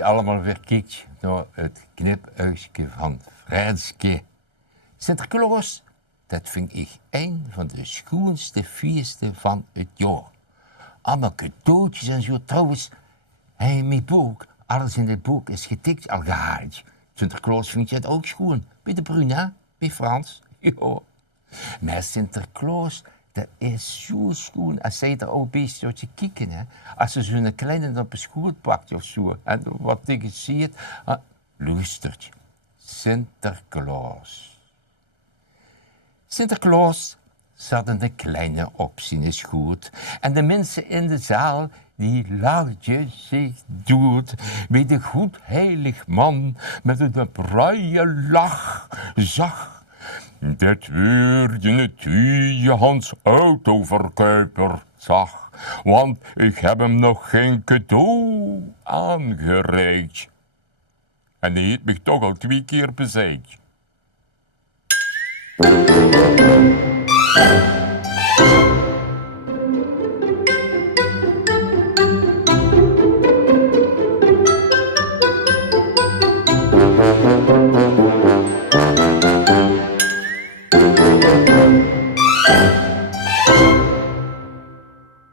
je allemaal weer kijkt naar het Knipuigske van Frênske. Sinterklaos, dat vind ik een van de schoonste feesten van het jaar. Allemaal cadeautjes en zo. Trouwens, mijn boek, alles in dit boek is getikt al gehaald. Sinterklaas vind je het ook schoon. Bij de Bruna, bij Frans. Ja. Maar Sinterklaas, dat is zo schoon. Als zij er ook bij staat te kijken, hè. Als ze zo'n kleine op een school pakt of zo. En wat tegen ziet, luistert. Sinterklaas. Sinterklaas zat een kleine op zijn schoot. En de mensen in de zaal, die lachten zich dood. Wie de goed heilig man met een braille lach zag. Dat weer je tweedehands autoverkoper zag. Want ik heb hem nog geen cadeau aangereikt. En die heeft me toch al 2 keer bezeikt.